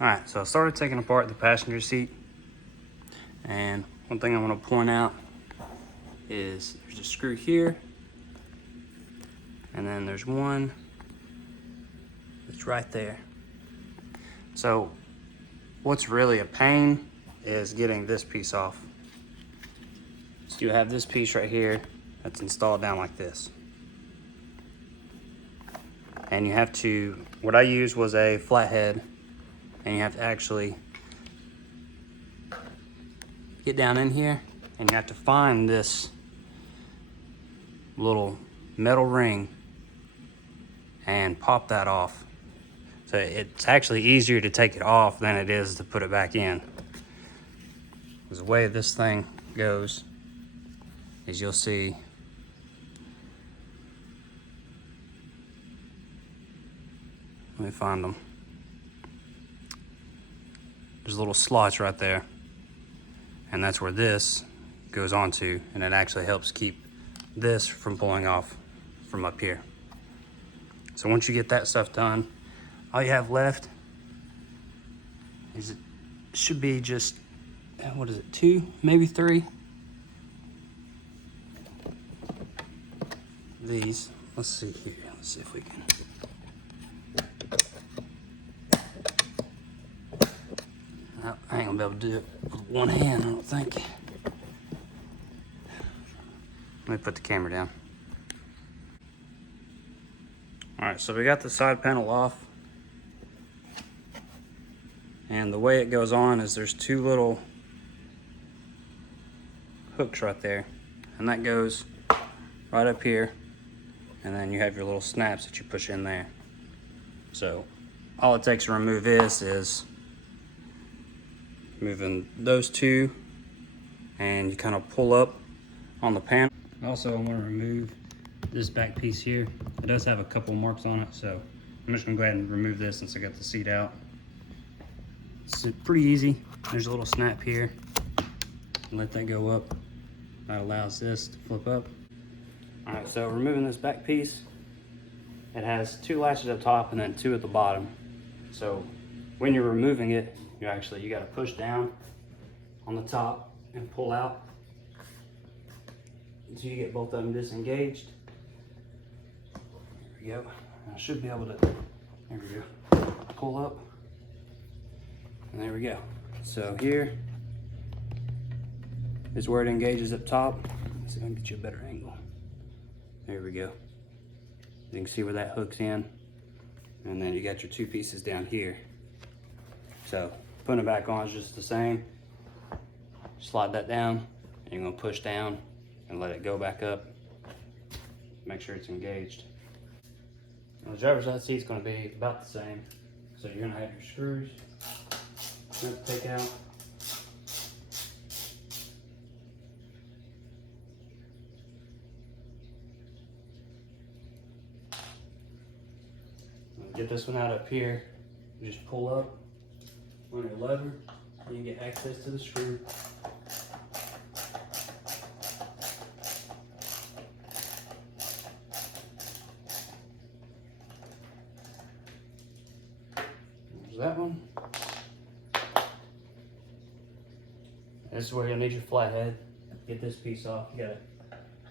All right, so I started taking apart the passenger seat, and one thing I want to point out is there's a screw here, and then there's one that's right there. So what's really a pain is getting this piece off. So you have this piece right here that's installed down like this. And you have to, what I used was a flathead, and you have to actually get down in here, and you have to find this little metal ring and pop that off. So it's actually easier to take it off than it is to put it back in. Because the way this thing goes is you'll see let me find them. There's little slots right there, and that's where this goes onto, and it actually helps keep this from pulling off from up here. So once you get that stuff done, all you have left is it should be just, what is it, 2, maybe 3 these. Let's see here, let's see if we can. I ain't gonna be able to do it with one hand, I don't think. Let me put the camera down. All right, so we got the side panel off. And the way it goes on is there's 2 little hooks right there. And that goes right up here. And then you have your little snaps that you push in there. So all it takes to remove this is moving those 2, and you kind of pull up on the panel. Also, I want to remove this back piece here. It does have a couple marks on it, so I'm just gonna go ahead and remove this since I got the seat out. It's pretty easy. There's a little snap here. Let that go up. That allows this to flip up. All right, so removing this back piece, it has 2 latches up top and then 2 at the bottom. So when you're removing it, you gotta push down on the top and pull out until you get both of them disengaged. There we go. I should be able to, there we go, pull up, and there we go. So here is where it engages up top. Let's see if I can get you a better angle. There we go. You can see where that hooks in, and then you got your 2 pieces down here. So putting it back on is just the same. Slide that down, and you're gonna push down and let it go back up. Make sure it's engaged. Now, the driver's side seat's gonna be about the same. So you're gonna have your screws you have to take out. Get this one out up here. You just pull up on your lever, and you get access to the screw. There's that one. This is where you'll need your flathead. Get this piece off. You gotta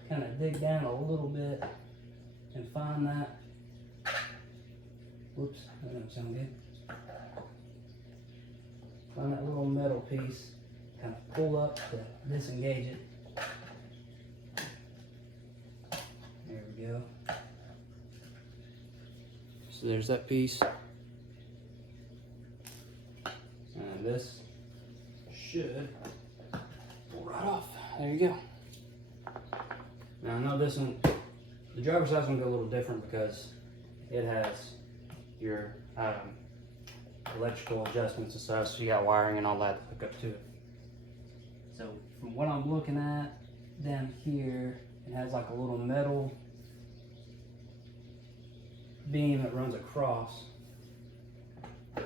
kind of dig down a little bit and find that. Whoops, that doesn't sound good. Find that little metal piece, kind of pull up to disengage it. There we go. So there's that piece. And this should pull right off. There you go. Now I know this one, the driver's side's gonna go a little different because it has your electrical adjustments and stuff, so you got wiring and all that to hook up to it. So from what I'm looking at down here, it has like a little metal beam that runs across. I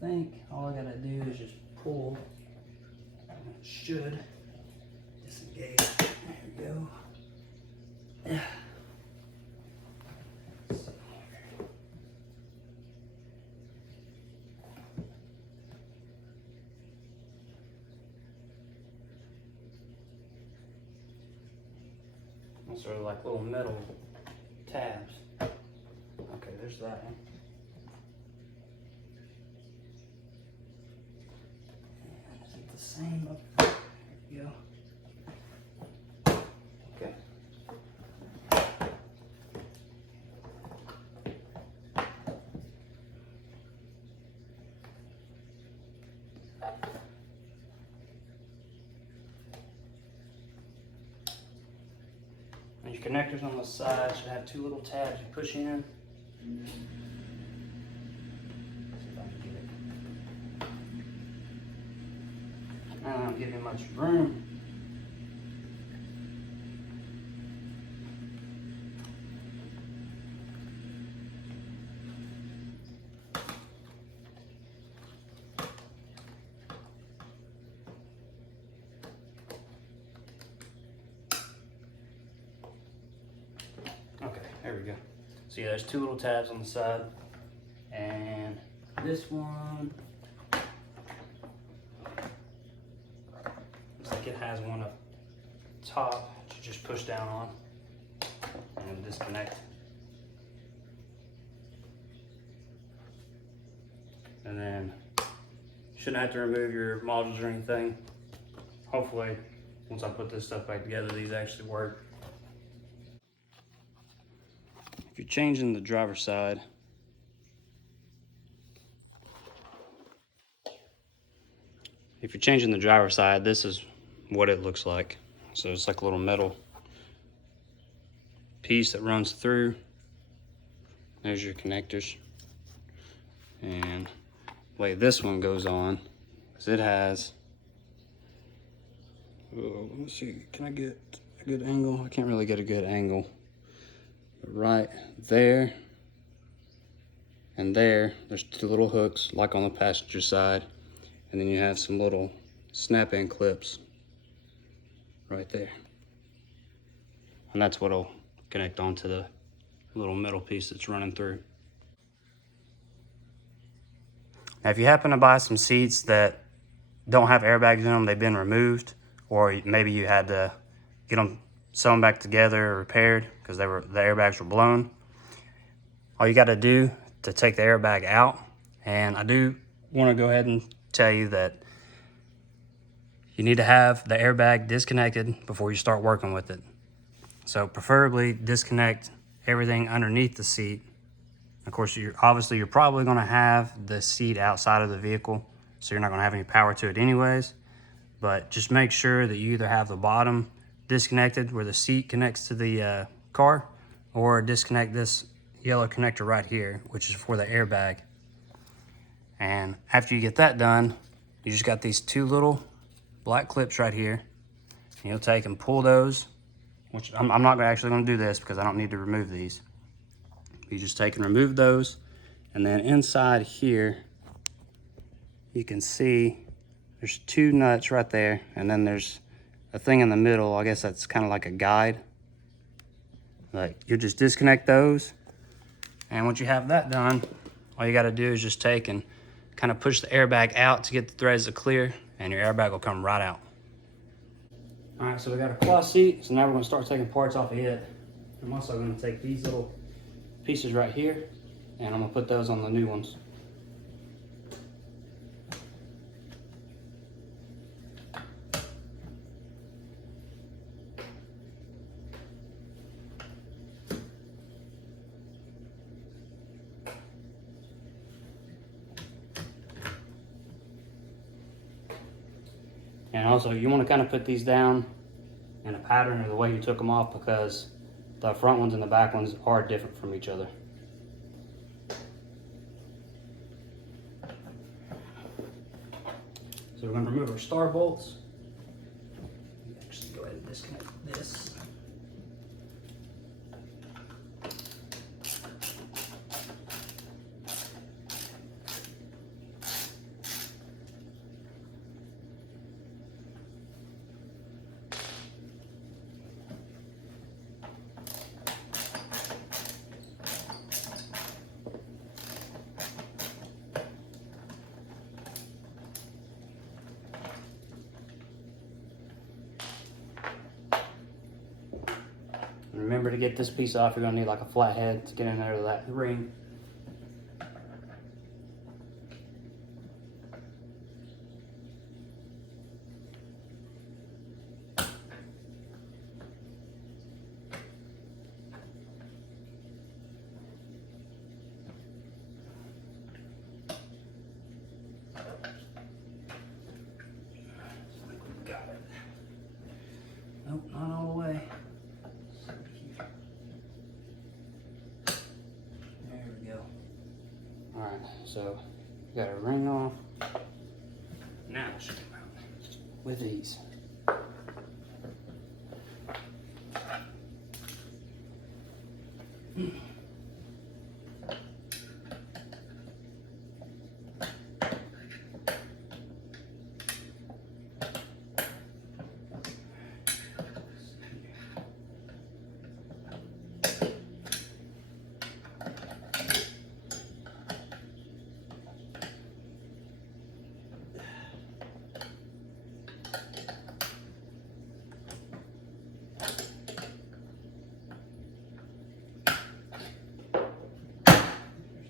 think all I gotta do is just pull, and it should disengage. There we go. Yeah. sort of like little metal tabs. Okay, there's that one. Is it the same up? There we go. Okay. And your connectors on the side should have two little tabs you push in. I don't give you much room. Okay, there we go. So yeah, there's two little tabs on the side. And this one, looks like it has one up top to just push down on and disconnect. And then you shouldn't have to remove your modules or anything. Hopefully, once I put this stuff back together, these actually work. If you're changing the driver's side, this is what it looks like. So it's like a little metal piece that runs through. There's your connectors. And the way this one goes on is it has, let's see, can I get a good angle? I can't really get a good angle. But right there and there's two little hooks like on the passenger side. And then you have some little snap-in clips right there. And that's what'll connect onto the little metal piece that's running through. Now, if you happen to buy some seats that don't have airbags in them, they've been removed, or maybe you had to get them, sew them back together or repaired because the airbags were blown, all you got to do to take the airbag out, and I do want to go ahead and tell you that you need to have the airbag disconnected before you start working with it. So preferably disconnect everything underneath the seat. Of course, you're probably going to have the seat outside of the vehicle, so you're not going to have any power to it anyways. But just make sure that you either have the bottom disconnected where the seat connects to the car, or disconnect this yellow connector right here, which is for the airbag. And after you get that done, you just got these two little black clips right here. And you'll take and pull those, which I'm not actually going to do this because I don't need to remove these. You just take and remove those, and then inside here you can see there's two nuts right there, and then there's a thing in the middle. I guess that's kind of like a guide. Like, you just disconnect those, and once you have that done, all you got to do is just take and kind of push the airbag out to get the threads to clear, and your airbag will come right out. All right, so we got a cloth seat, so now we're going to start taking parts off of it. I'm also going to take these little pieces right here, and I'm going to put those on the new ones. And also, you want to kind of put these down in a pattern of the way you took them off, because the front ones and the back ones are different from each other. So we're going to remove our star bolts. Actually, go ahead and disconnect this. Remember to get this piece off, you're gonna need like a flat head to get in there to that ring. Got it. Nope, not all the way. There we go. All right, so got a ring off. Now I should come out with these.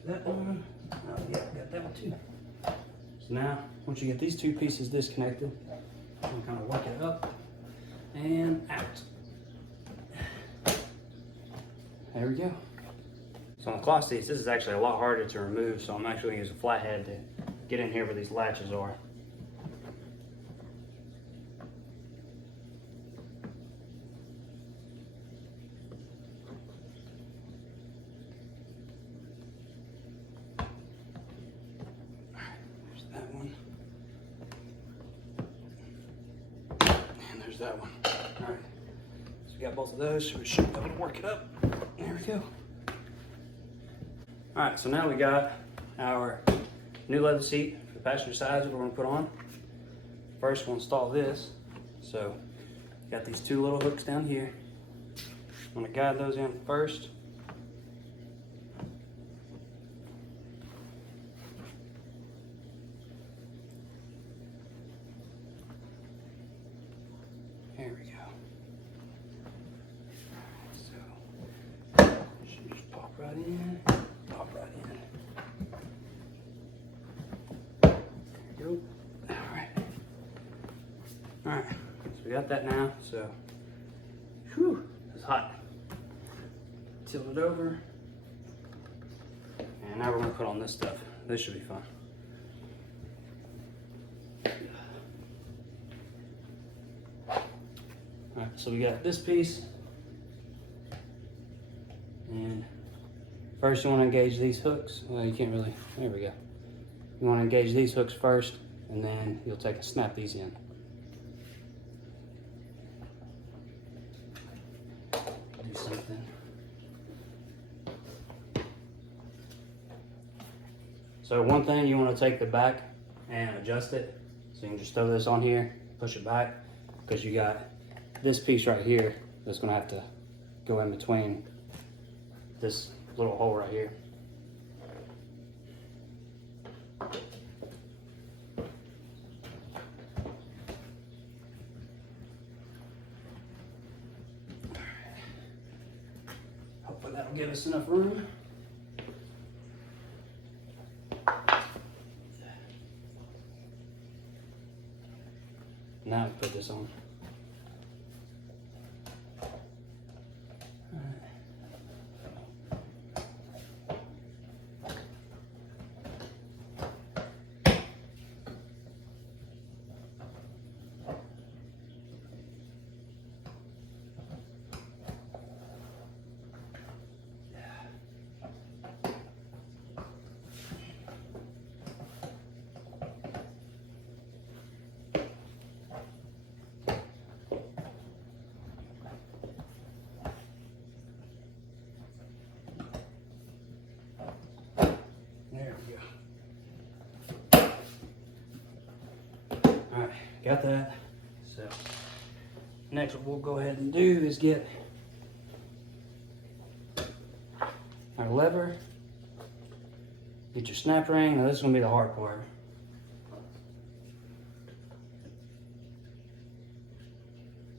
That one. Oh yeah, got that one too. So now, once you get these two pieces disconnected, you can kind of work it up and out. There we go. So on the cloth seats, this is actually a lot harder to remove, so I'm actually going to use a flathead to get in here where these latches are. That one. All right, so we got both of those, so we should be able to work it up. There we go. All right, so now we got our new leather seat for the passenger side that we're going to put on. First, we'll install this. So, got these two little hooks down here. I'm going to guide those in first. There we go. So, should just pop right in, pop right in. There we go. All right. All right, so we got that now. So, whew, it's hot. Tilt it over. And now we're gonna put on this stuff. This should be fun. Alright, so we got this piece, and first you want to engage these hooks. Well, you can't really, there we go. You want to engage these hooks first, and then you'll take and snap these in. Do something. So one thing, you want to take the back and adjust it. So you can just throw this on here, push it back, because you got this piece right here that's going to have to go in between this little hole right here. Hopefully that'll give us enough room. Now we put this on. Got that. So next what we'll go ahead and do is get our lever, get your snap ring. Now this is going to be the hard part.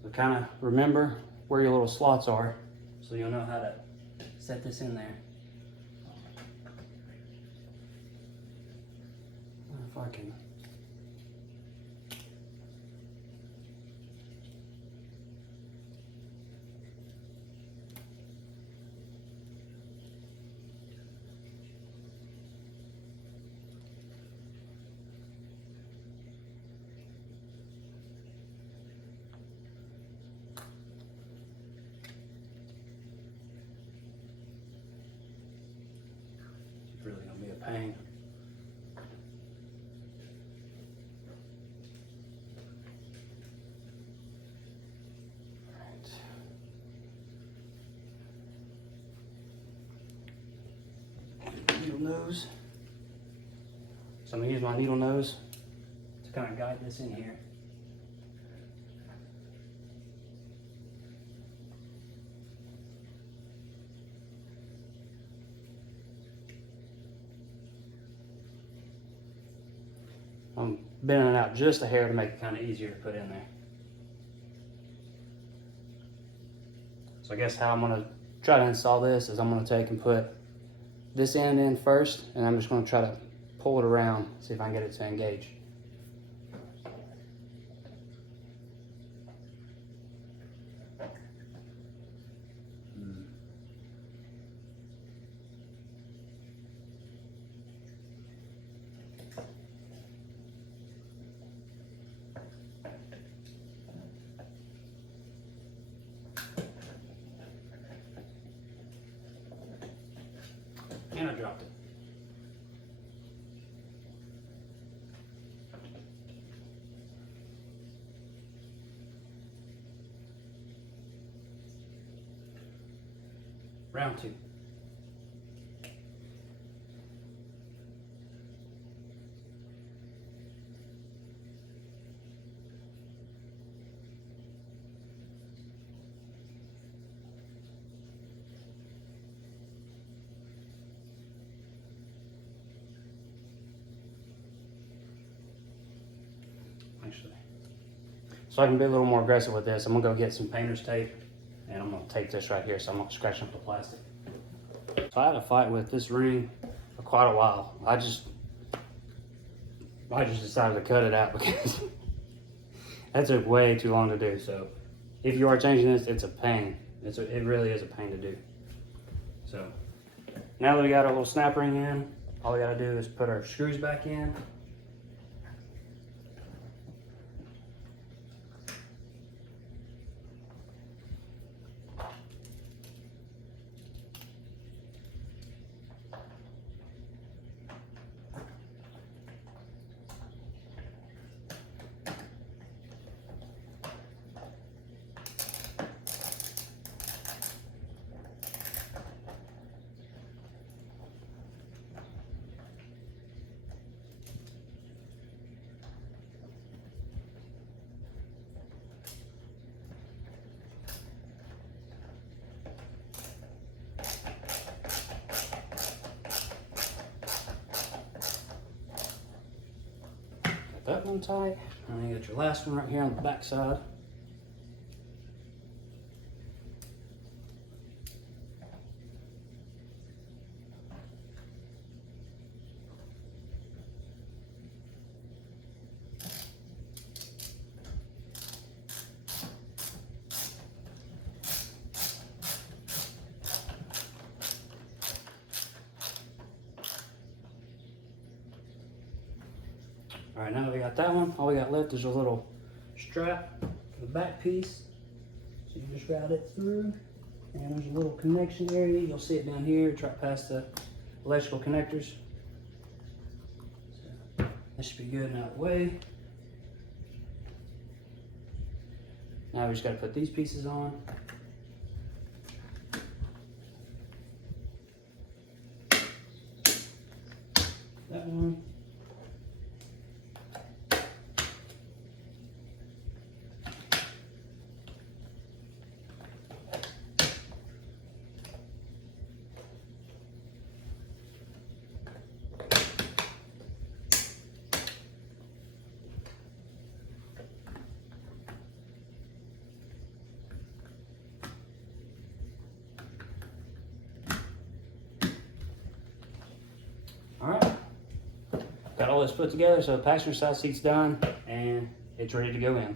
So kind of remember where your little slots are. so you'll know how to set this in there. If I can. It's really gonna be a pain. Needle nose. So I'm gonna use my needle nose to kind of guide this in here. I'm bending it out just a hair to make it kind of easier to put in there. So I guess how I'm gonna try to install this is I'm gonna take and put this end in first, and I'm just gonna try to pull it around, see if I can get it to engage. And I dropped it. Round two. Actually, so I can be a little more aggressive with this, I'm gonna go get some painter's tape, and I'm gonna tape this right here so I'm not scratching up the plastic. So I had a fight with this ring for quite a while. I just decided to cut it out because that took way too long to do. So if you are changing this, it's a pain. It really is a pain to do. So now that we got our little snap ring in, all we gotta do is put our screws back in. That one tight, and then you got your last one right here on the back side. All right, now that we got that one, all we got left is a little strap for the back piece. So you just route it through, and there's a little connection area. You'll see it down here, it's right past the electrical connectors. So this should be good and out of the way. Now we just gotta put these pieces on. That one. got all this put together, so the passenger side seat's done, and it's ready to go in.